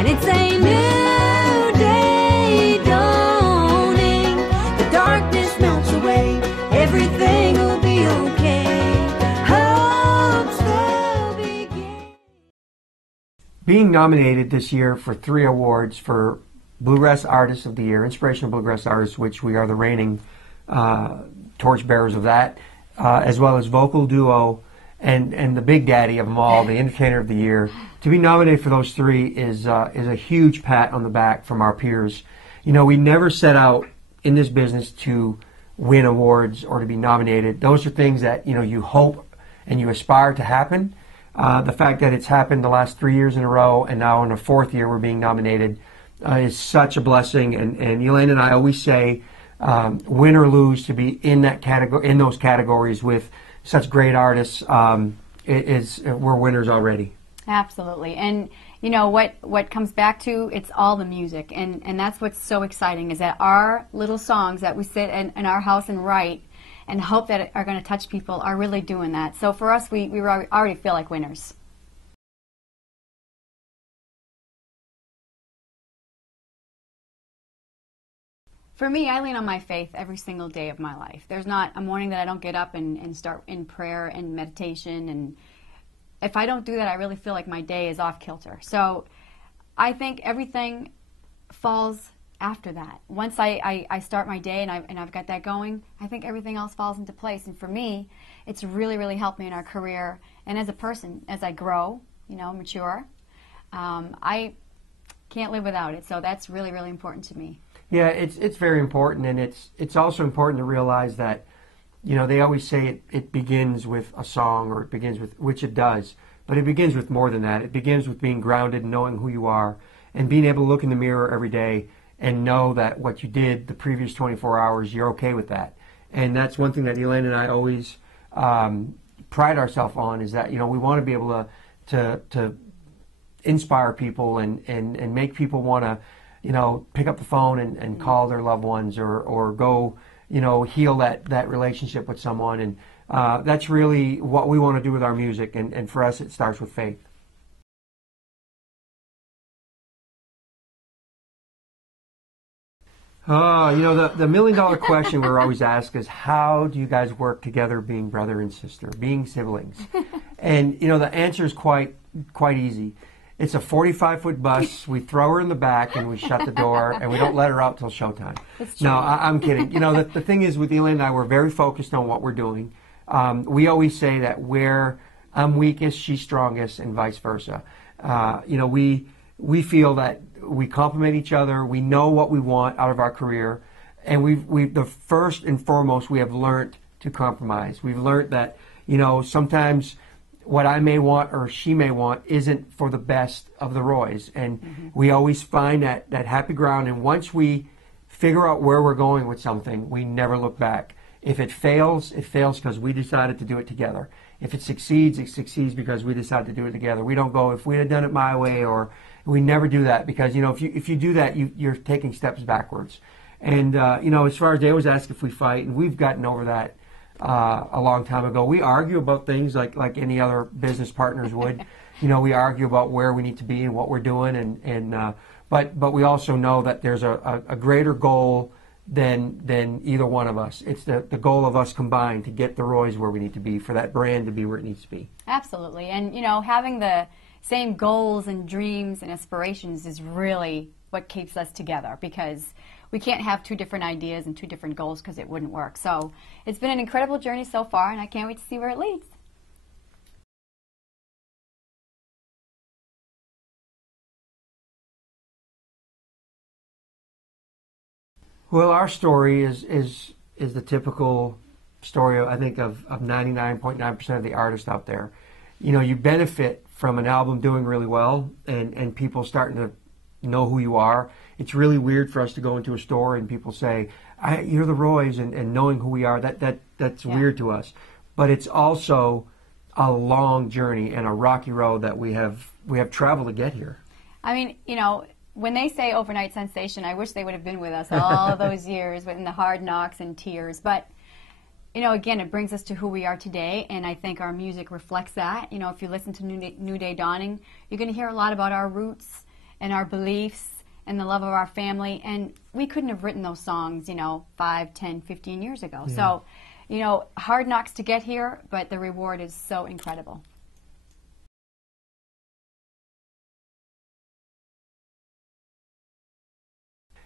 and it's a new day dawning. The darkness melts away, everything will be okay. Hopes will begin. Being nominated this year for 3 awards for Bluegrass Artist of the Year, Inspirational Bluegrass Artist, which we are the reigning torchbearers of that, as well as Vocal Duo, and the big daddy of them all, the Entertainer of the Year. To be nominated for those 3 is a huge pat on the back from our peers. You know, we never set out in this business to win awards or to be nominated. Those are things that, you know, you hope and you aspire to happen. The fact that it's happened the last 3 years in a row, and now in the 4th year we're being nominated, is such a blessing. And Elaine and I always say, win or lose, to be in that category, in those categories with such great artists, we're winners already. Absolutely. And you know what comes back to, it's all the music, and that's what's so exciting, is that our little songs that we sit in our house and write and hope that are going to touch people are really doing that. So for us, we already feel like winners. For me, I lean on my faith every single day of my life. There's not a morning that I don't get up and start in prayer and meditation, and if I don't do that, I really feel like my day is off kilter. So I think everything falls after that. Once I start my day and I've got that going, I think everything else falls into place. And for me, it's really, really helped me in our career and as a person, as I grow, you know, mature. I can't live without it. So that's really, really important to me. Yeah, it's very important, and it's also important to realize that, you know, they always say it begins with a song, or it begins with, which it does, but it begins with more than that. It begins with being grounded, knowing who you are, and being able to look in the mirror every day and know that what you did the previous 24 hours, you're okay with that. And that's one thing that Elaine and I always pride ourselves on, is that, you know, we want to be able to inspire people and make people want to, you know, pick up the phone and call their loved ones, or go, you know, heal that relationship with someone. And that's really what we want to do with our music. And for us, it starts with faith. You know, the $1 million question we're always asked is, how do you guys work together being brother and sister, being siblings? And, you know, the answer is quite easy. It's a 45-foot bus. We throw her in the back and we shut the door, and we don't let her out till showtime. No, I'm kidding. You know, the thing is, with Elaine and I, we're very focused on what we're doing. We always say that where I'm weakest, she's strongest, and vice versa. You know, we feel that we complement each other. We know what we want out of our career, and the first and foremost, we have learned to compromise. We've learned that, you know, sometimes what I may want or she may want isn't for the best of the Roys. And we always find that happy ground. And once we figure out where we're going with something, we never look back. If it fails because we decided to do it together. If it succeeds because we decided to do it together. We don't go, if we had done it my way, or we never do that, because, you know, if you do that, you're taking steps backwards. And, you know, as far as they always ask if we fight, and we've gotten over that a long time ago. We argue about things like any other business partners would. You know, we argue about where we need to be and what we're doing, but we also know that there's a greater goal than either one of us. It's the goal of us combined to get the Roys where we need to be, for that brand to be where it needs to be. Absolutely. And, you know, having the same goals and dreams and aspirations is really what keeps us together, because we can't have 2 different ideas and 2 different goals, because it wouldn't work. So it's been an incredible journey so far, and I can't wait to see where it leads. Well, our story is the typical story, I think, of 99.9% of the artists out there. You know, you benefit from an album doing really well and people starting to know who you are. It's really weird for us to go into a store and people say, you're the Roys, and knowing who we are, that's weird to us. But it's also a long journey and a rocky road that we have traveled to get here. I mean, you know, when they say overnight sensation, I wish they would have been with us all those years in the hard knocks and tears. But, you know, again, it brings us to who we are today, and I think our music reflects that. You know, if you listen to New Day Dawning, you're going to hear a lot about our roots and our beliefs and the love of our family. And we couldn't have written those songs, 5, 10, 15 years ago. Yeah. So, hard knocks to get here, but the reward is so incredible.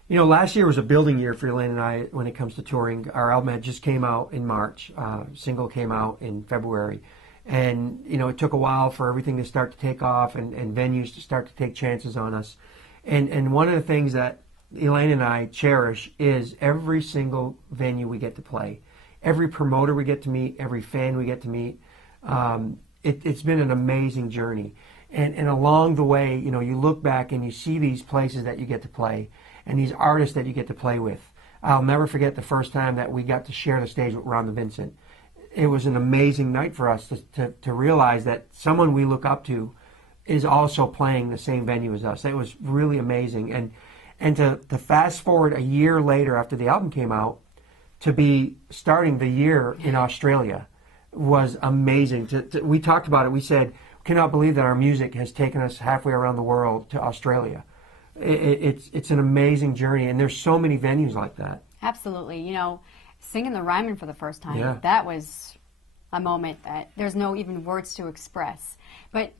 Last year was a building year for Elaine and I when it comes to touring. Our album had just came out in March. Single came out in February. And, it took a while for everything to start to take off and venues to start to take chances on us. And one of the things that Elaine and I cherish is every single venue we get to play. Every promoter we get to meet, every fan we get to meet. It's been an amazing journey. And along the way, you look back and you see these places that you get to play and these artists that you get to play with. I'll never forget the first time that we got to share the stage with Ron Vincent. It was an amazing night for us to realize that someone we look up to is also playing the same venue as us. It was really amazing. And to fast forward a year later after the album came out, to be starting the year in Australia was amazing. We talked about it. We said, cannot believe that our music has taken us halfway around the world to Australia. It's an amazing journey, and there's so many venues like that. Absolutely. Singing the Ryman for the first time, Yeah. that was a moment that there's no even words to express. But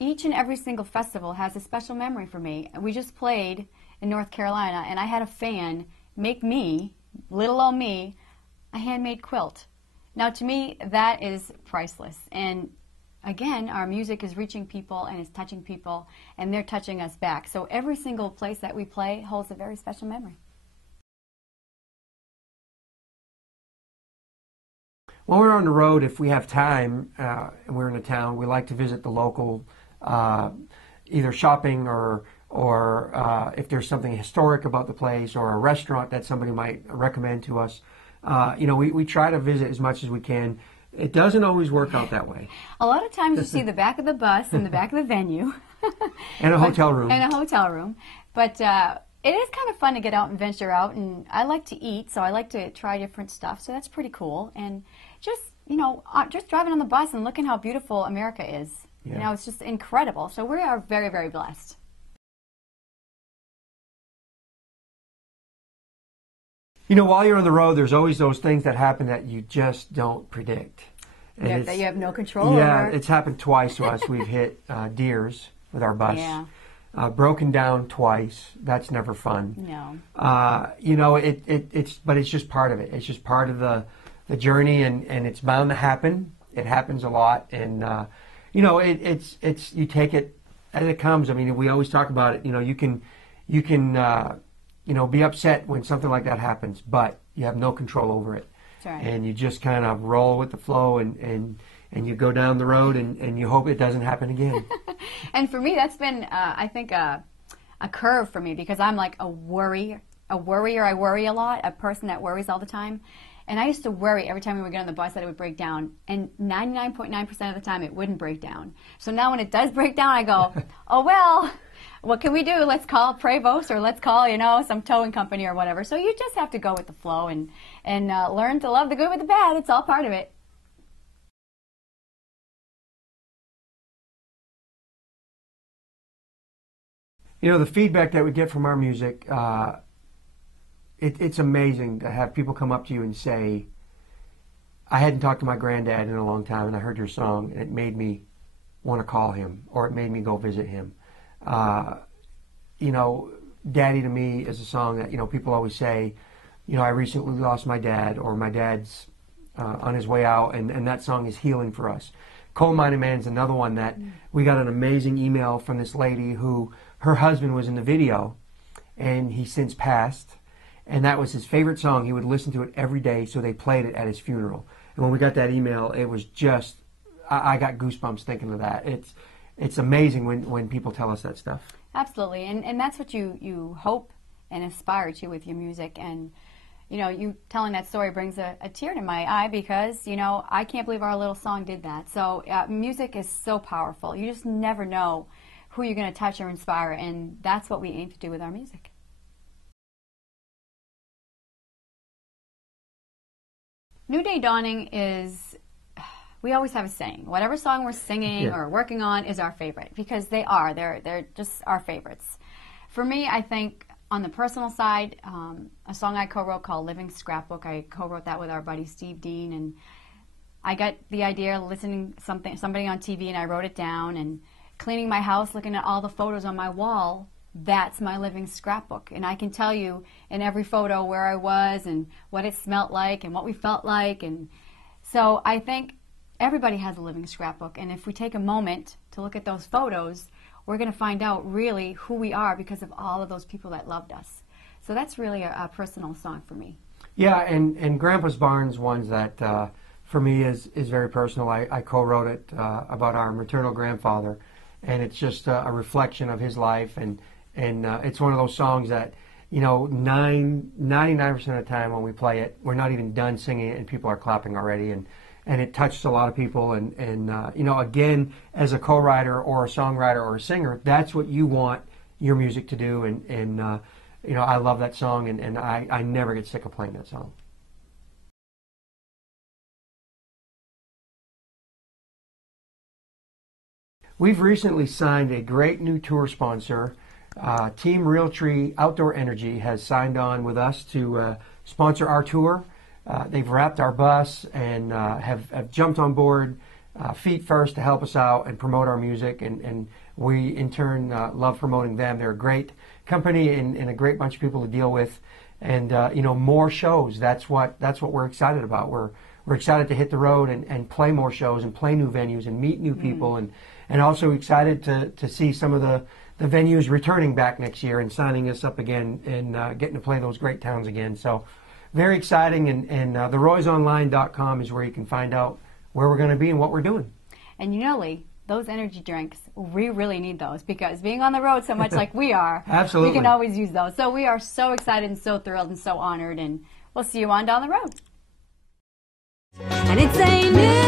each and every single festival has a special memory for me. We just played in North Carolina, and I had a fan make me, little old me, a handmade quilt. Now, to me, that is priceless. And again, our music is reaching people and it's touching people, and they're touching us back. So every single place that we play holds a very special memory. When we're on the road, if we have time and we're in a town, we like to visit the local, either shopping or if there's something historic about the place or a restaurant that somebody might recommend to us. We try to visit as much as we can. It doesn't always work out that way. A lot of times you see the back of the bus and the back of the venue. And a hotel room. And a hotel room. But it is kind of fun to get out and venture out. And I like to eat, so I like to try different stuff. So that's pretty cool. And just, just driving on the bus and looking how beautiful America is. Yeah. It's just incredible. So we are very, very blessed. While you're on the road, there's always those things that happen that you just don't predict. And That you have no control Yeah, over. it's happened twice to us. We've hit deers with our bus. Yeah. Broken down twice. That's never fun. No. But it's just part of it. It's just part of the journey, and it's bound to happen. It happens a lot, and it's you take it as it comes. I mean, we always talk about it. You can be upset when something like that happens, but you have no control over it. That's right. And you just kind of roll with the flow, and you go down the road, and you hope it doesn't happen again. And for me, that's been, I think, a curve for me, because I'm like a worrier. I worry a lot, a person that worries all the time. And I used to worry every time we would get on the bus that it would break down. And 99.9% of the time, it wouldn't break down. So now when it does break down, I go, oh, well, what can we do? Let's call Prevost, or let's call, some towing company or whatever. So you just have to go with the flow and learn to love the good with the bad. It's all part of it. The feedback that we get from our music, it's amazing to have people come up to you and say, I hadn't talked to my granddad in a long time, and I heard your song, and it made me want to call him, or it made me go visit him. Daddy to Me is a song that, people always say, I recently lost my dad, or my dad's on his way out, and that song is healing for us. Coal Mining Man is another one that we got an amazing email from this lady who, her husband was in the video, and he since passed, and that was his favorite song. He would listen to it every day, so they played it at his funeral. And when we got that email, it was just, I got goosebumps thinking of that. It's amazing when people tell us that stuff. Absolutely, and that's what you hope and aspire to with your music. And you telling that story brings a tear to my eye, because I can't believe our little song did that. So music is so powerful. You just never know who you're going to touch or inspire, and that's what we aim to do with our music. New Day Dawning is, we always have a saying, whatever song we're singing or working on is our favorite, because they're just our favorites. For me, I think on the personal side, a song I co-wrote called Living Scrapbook. I co-wrote that with our buddy Steve Dean, and I got the idea listening somebody on TV, and I wrote it down, and cleaning my house, looking at all the photos on my wall. That's my living scrapbook, and I can tell you in every photo where I was and what it smelled like and what we felt like. And so I think everybody has a living scrapbook, and if we take a moment to look at those photos, we're going to find out really who we are because of all of those people that loved us. So that's really a personal song for me. Yeah, and Grandpa's Barn's ones that for me is very personal. I co-wrote it about our maternal grandfather, and it's just a reflection of his life, and it's one of those songs that, 99% of the time when we play it, we're not even done singing it and people are clapping already, and it touched a lot of people, and again, as a co-writer or a songwriter or a singer, that's what you want your music to do, and I love that song, and I never get sick of playing that song. We've recently signed a great new tour sponsor. Team Realtree Outdoor Energy has signed on with us to sponsor our tour. They've wrapped our bus and have jumped on board feet first to help us out and promote our music, and we in turn love promoting them. They're a great company and a great bunch of people to deal with, and more shows. That's what we're excited about. We're excited to hit the road and play more shows and play new venues and meet new people, and also excited to see some of the venues returning back next year and signing us up again and getting to play those great towns again. So very exciting, and theroysonline.com is where you can find out where we're going to be and what we're doing. And Lee, those energy drinks, we really need those because being on the road so much like we are, absolutely, we can always use those. So we are so excited and so thrilled and so honored, and we'll see you on down the road. And it's a new